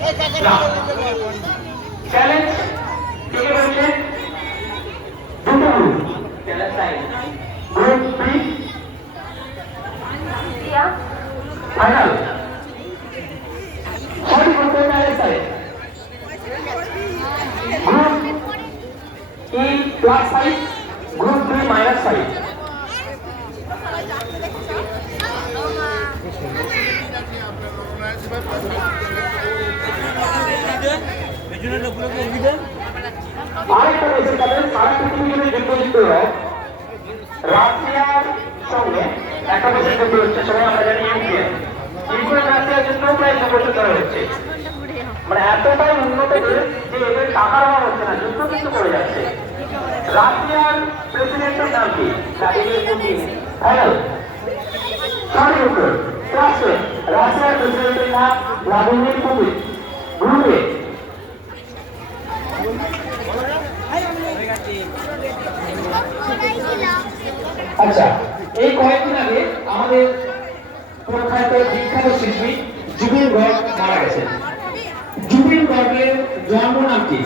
না চ্যালেঞ্জ কে বলছে দুটো group challenge side group B final সঠিক উত্তর challenge side group E plus 5 group B minus 5 আরেকটা রয়েছে তাদের সারা পৃথিবীর যুদ্ধ রাশিয়ার সঙ্গে একটা বছর যুদ্ধ হচ্ছে সবাই আমরা জানি ইউক্রেন রাশিয়ার যুদ্ধ প্রায় 2 বছর ধরে হচ্ছে মানে এতটাই উন্নত দেশ যে এদের টাকার অভাব হচ্ছে না যুদ্ধ কিন্তু করে যাচ্ছে রাশিয়ার প্রেসিডেন্টের নাম কি ভ্লাদিমির পুতিন ফাইনাল সঠিক উত্তর রাশিয়ার প্রেসিডেন্টের নাম ভ্লাদিমির পুতিন গ্রুপে আচ্ছা এই কয়েকদিন আগে আমাদের প্রখ্যাত বিখ্যাত শিল্পী জুবিন গার্গ মারা গেছেন জুবিন গার্গের জন্ম নাম কি